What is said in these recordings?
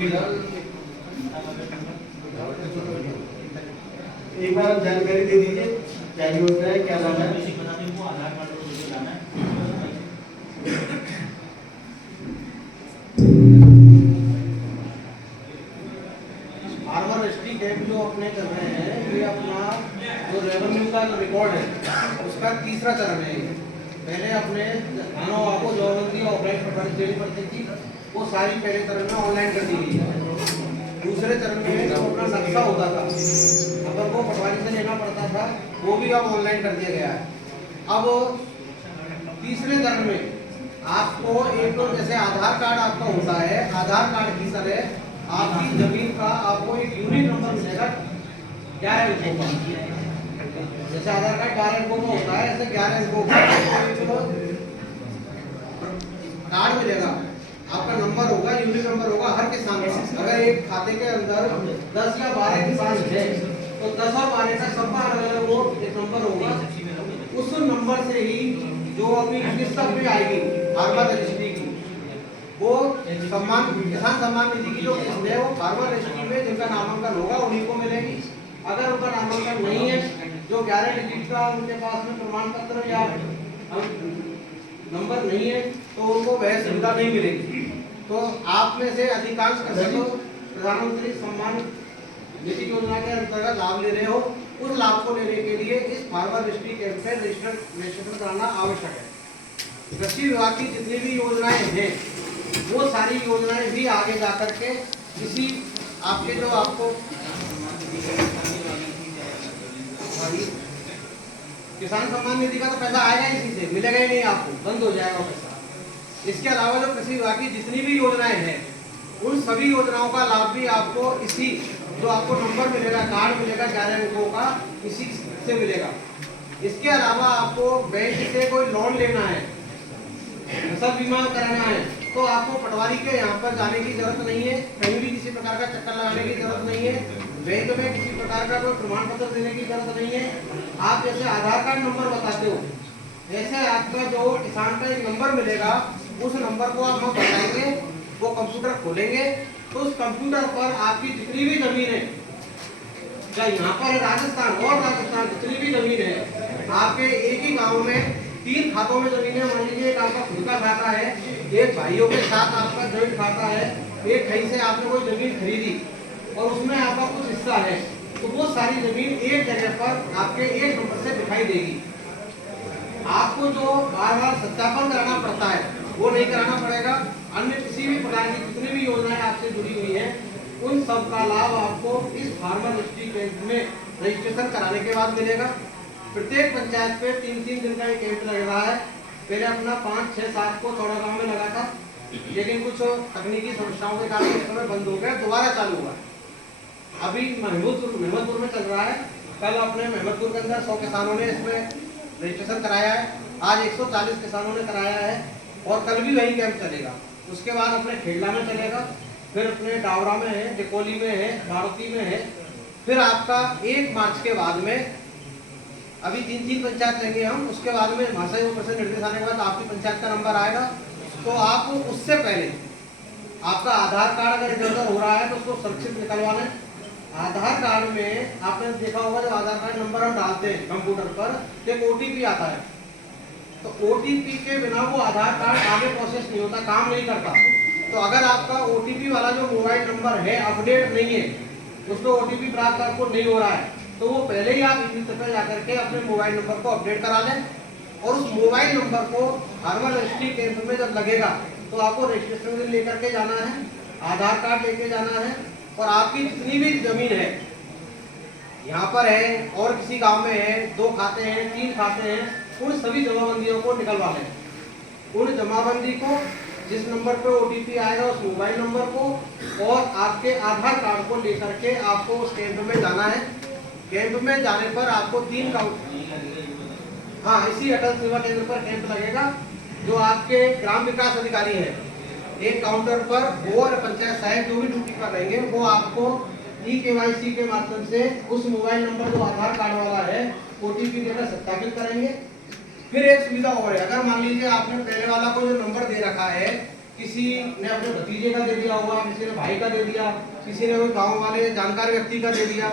एक बार आप जानकारी दे दीजिए क्या योजना है, क्या लाना है। फार्मर रजिस्ट्री कैंप जो अपने कर रहे हैं, ये अपना जो रेवेन्यू का रिकॉर्ड है उसका तीसरा चरण है। पहले अपने मानो आपको जमाबंदी ऑफलाइन पटवारी देनी पड़ती थी, वो सारी पहले चरण में ऑनलाइन कर दी गई है। दूसरे चरण में जो अपना नक्शा होता था अपन को पटवारी से लेना पड़ता था, वो भी अब ऑनलाइन कर दिया गया है। अब तीसरे चरण में आपको एक तो जैसे आधार कार्ड आपका होता है, आधार कार्ड की तरह आपकी जमीन का आपको एक यूनिक नंबर मिलेगा 11 अंकों का। जैसे आधार कार्ड 12 अंकों का होता है, ऐसे 11 अंकों का कार्ड मिलेगा। आपका नंबर होगा, यूनिक नंबर होगा हर किसान का। अगर एक खाते के अंदर 10 या 12 किसान है तो 10 और 12 का सबका अलग अलग वो एक नंबर होगा। उस नंबर से ही जो अपनी किस्त में आएगी फार्मर रजिस्ट्री की, वो सम्मान किसान सम्मान निधि की जो किस्त है वो फार्मर रजिस्ट्री में जिनका नामांकन होगा उन्हीं को मिलेगी। अगर उनका नामांकन नहीं है, जो 11 डिजिट का उनके पास में प्रमाण पत्र या नंबर नहीं है, तो उनको वह सुविधा नहीं मिलेगी। तो आप में से अधिकांश कृषक प्रधानमंत्री सम्मान निधि योजना के अंतर्गत लाभ ले रहे हो, उस लाभ को लेने के लिए इस फार्मर रजिस्ट्री कैंप में रजिस्ट्रेशन कराना आवश्यक है। कृषि विभाग की जितनी भी योजनाएं हैं वो सारी योजनाएं भी आगे जाकर के किसी आपके जो आपको किसान सम्मान निधि का तो पैसा आएगा इसी से, मिलेगा ही नहीं, आपको बंद हो जाएगा पैसा। इसके अलावा जो कृषि विभाग की जितनी भी योजनाएं हैं उन सभी योजनाओं का लाभ भी आपको इसी जो आपको नंबर मिलेगा, कार्ड मिलेगा 11 अंकों का, इसी से मिलेगा। इसके अलावा आपको बैंक से कोई लोन लेना है, फसल बीमा कराना है, तो आपको पटवारी के यहाँ पर जाने की जरूरत नहीं है, कहीं भी किसी प्रकार का चक्कर लगाने की जरूरत नहीं है, बैंक में किसी प्रकार का कोई प्रमाण पत्र देने की जरूरत नहीं है। आप जैसे आधार कार्ड नंबर बताते हो, ऐसे आपका जो किसान का एक नंबर मिलेगा, उस नंबर को आप हम बताएंगे, वो कंप्यूटर खोलेंगे, तो उस कंप्यूटर पर आपकी जितनी भी जमीन है, चाहे यहाँ पर राजस्थान और राजस्थान जितनी भी जमीन है, आपके एक ही गाँव में 3 खातों में जमीन है। मान लीजिए एक आपका खुद का खाता है, एक भाइयों के साथ आपका जॉइंट खाता है, एक कहीं से आपने कोई जमीन खरीदी और उसमें आपका कुछ हिस्सा है, तो वो सारी जमीन एक जगह पर आपके एक नंबर से दिखाई देगी। आपको जो बार बार सत्यापन कराना पड़ता है वो नहीं कराना पड़ेगा। अन्य किसी भी प्रकार की जितनी भी योजनाएं आपसे जुड़ी हुई है उन सब का लाभ आपको इस फार्मर रजिस्ट्री कैंप में रजिस्ट्रेशन कराने के बाद मिलेगा। प्रत्येक पंचायत पे 3-3 दिन का एक कैंप लग रहा है। पहले अपना 5, 6, 7 को चौड़ा गाँव में लगा था, लेकिन कुछ तकनीकी समस्याओं के कारण इस समय बंद हो गया, दोबारा चालू हुआ है। अभी मेहमदपुर में चल रहा है। कल अपने मेहमदपुर के अंदर 100 किसानों ने इसमें रजिस्ट्रेशन कराया है, आज 140 किसानों ने कराया है और कल भी वही कैंप चलेगा। उसके बाद अपने खेड़ला में चलेगा, फिर अपने डावरा में है, डिकोली में है, भारती में है, फिर आपका 1 मार्च के बाद में अभी 3 पंचायत लेंगे हम। उसके बाद में महाशय ऊपर से निर्देश आने के बाद आपकी पंचायत का नंबर आएगा, तो आप उससे पहले आपका आधार कार्ड अगर इधर उधर हो रहा है तो उसको सुरक्षित निकलवा लें। आधार कार्ड में आपने देखा होगा जब आधार कार्ड नंबर हम डालते हैं कंप्यूटर पर तो एक OTP आता है, तो OTP के बिना वो आधार कार्ड आगे प्रोसेस नहीं होता, काम नहीं करता। तो अगर आपका OTP वाला जो मोबाइल नंबर है अपडेट नहीं है, उसमें OTP प्राप्त आपको नहीं हो रहा है, तो वो पहले ही आप इस तरह जाकर के अपने मोबाइल नंबर को अपडेट करा लें और उस मोबाइल नंबर को फार्मर रजिस्ट्री कैंप में जब लगेगा तो आपको रजिस्ट्रेशन लेकर के जाना है, आधार कार्ड लेके जाना है और आपकी जितनी भी जमीन है यहाँ पर है और किसी गांव में है, 2 खाते हैं, 3 खाते हैं, उन सभी जमाबंदियों को निकलवा लें। उन जमाबंदी को जिस नंबर पे OTP आएगा उस मोबाइल नंबर को और आपके आधार कार्ड को लेकर के आपको उस कैंप में जाना है। कैंप में जाने पर आपको 3 इसी अटल सेवा केंद्र पर कैंप लगेगा। जो आपके ग्राम विकास अधिकारी है, एक काउंटर पर वो और पंचायत सहायक जो भी ड्यूटी पर रहेंगे वो आपको eKYC के माध्यम से उस मोबाइल नंबर जो आधार कार्ड वाला है OTP देकर सत्यापित करेंगे। फिर एक सुविधा और है, अगर मान लीजिए आपने पहले वाला को जो नंबर दे रखा है किसी ने अपने भतीजे का दे दिया होगा, किसी ने भाई का दे दिया, किसी ने कोई गांव वाले जानकार व्यक्ति का दे दिया।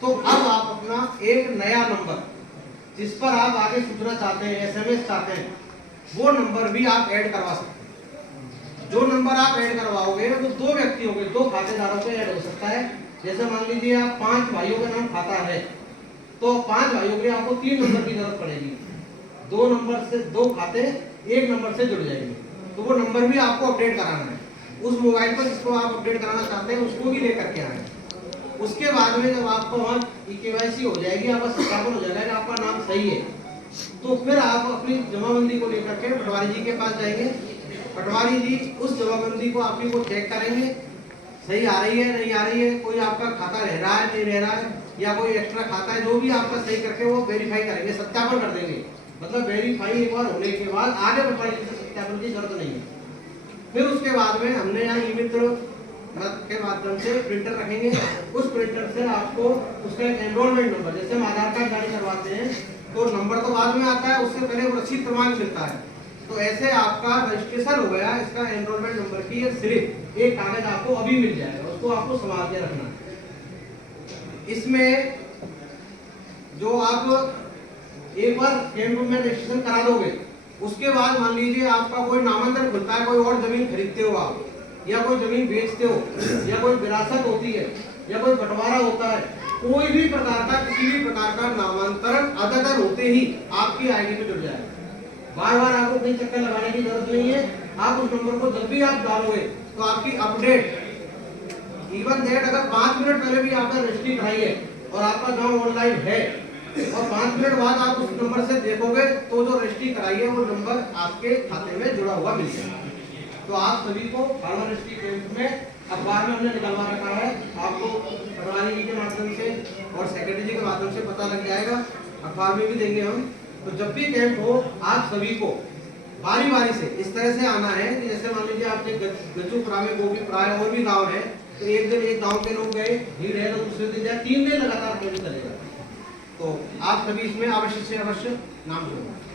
तो अब आप अपना एक नया नंबर जिस पर आप आगे सूचना चाहते हैं, एसएमएस चाहते हैं, वो नंबर भी आप ऐड करवा सकते हैं। जो नंबर आप ऐड करवाओगे वो दो व्यक्तियों के, दो खातेदारों पे ऐड हो सकता है। जैसे मान लीजिए आप 5 भाइयों का नाम खाता है, तो 5 भाइयों के लिए आपको 3 नंबर की जरूरत पड़ेगी। 2 नंबर से 2 खाते एक नंबर से जुड़ जाएंगे, तो वो नंबर भी आपको अपडेट कराना है। उस मोबाइल पर जिसको आप अपडेट कराना चाहते हैं उसको भी लेकर के आए। उसके बाद में जब आपको वहाँ केवाईसी हो जाएगी, आपका सत्यापन हो जाएगा कि आपका नाम सही है, तो फिर आप अपनी जमाबंदी को लेकर के पटवारी जी के पास जाएंगे। पटवारी जी उस जमाबंदी को आपकी को चेक करेंगे, सही आ रही है नहीं आ रही है, कोई आपका खाता रह रहा है नहीं रह रहा है, या कोई एक्स्ट्रा खाता है, जो भी आपका सही करके वो वेरीफाई करेंगे, सत्यापन कर देंगे। मतलब वेरीफाई एक बार होने के बाद आगे पटवारी जी से सत्यापन की जरूरत नहीं है। फिर उसके बाद में हमने यहाँ ई मित्र के माध्यम से प्रिंटर रखेंगे। उस प्रिंटर से आपको उसका एक एनरोलमेंट नंबर, जैसे हम आधार कार्ड जारी करवाते हैं तो नंबर तो बाद में आता है, उससे पहले वो रसीद प्रमाण मिलता है। तो ऐसे आपका रजिस्ट्रेशन हो गया, इसका एनरोलमेंट नंबर की ये सिर्फ एक कागज आपको अभी मिल जाएगा, उसको आपको संभाल के रखना है। इसमें जो आप एक बार कैंप में रजिस्ट्रेशन करा दोगे, उसके बाद मान लीजिए आपका कोई नामांकन खुलता है, कोई और जमीन खरीदते हो आप, या कोई जमीन बेचते हो, या कोई विरासत होती है, या कोई बंटवारा होता है, कोई भी प्रकार का किसी भी प्रकार का नामांतरण अद्यतन होते ही आपकी आईडी पे जुड़ जाएगा। बार बार आपको कहीं चक्कर लगाने की जरूरत नहीं है। आप उस नंबर को जब भी आप डालोगे तो आपकी अपडेट इवन दैट अगर 5 मिनट पहले भी आपने रजिस्ट्री कराई है और आपका गाँव ऑनलाइन है और 5 मिनट बाद आप उस नंबर से देखोगे तो जो रजिस्ट्री कराई है वो नंबर आपके खाते में जुड़ा हुआ मिलेगा। तो आप सभी को फार्मर रजिस्ट्री कैंप में अखबार में हमने निकलवा रखा है, आपको पटवारी जी के माध्यम से और सेक्रेटरी जी के माध्यम से पता लग जाएगा, अखबार में भी देंगे हम। तो जब भी कैंप हो आप सभी को बारी बारी से इस तरह से आना है कि जैसे मान लीजिए आपके गज्जूपुरा में गोपीपुरा है और भी गाँव है, तो एक दिन एक गाँव के लोग गए, भीड़ है, तो दूसरे दिन जाए, 3 दिन लगातार कैंप चलेगा। तो आप सभी इसमें अवश्य से अवश्य नाम जोड़ें।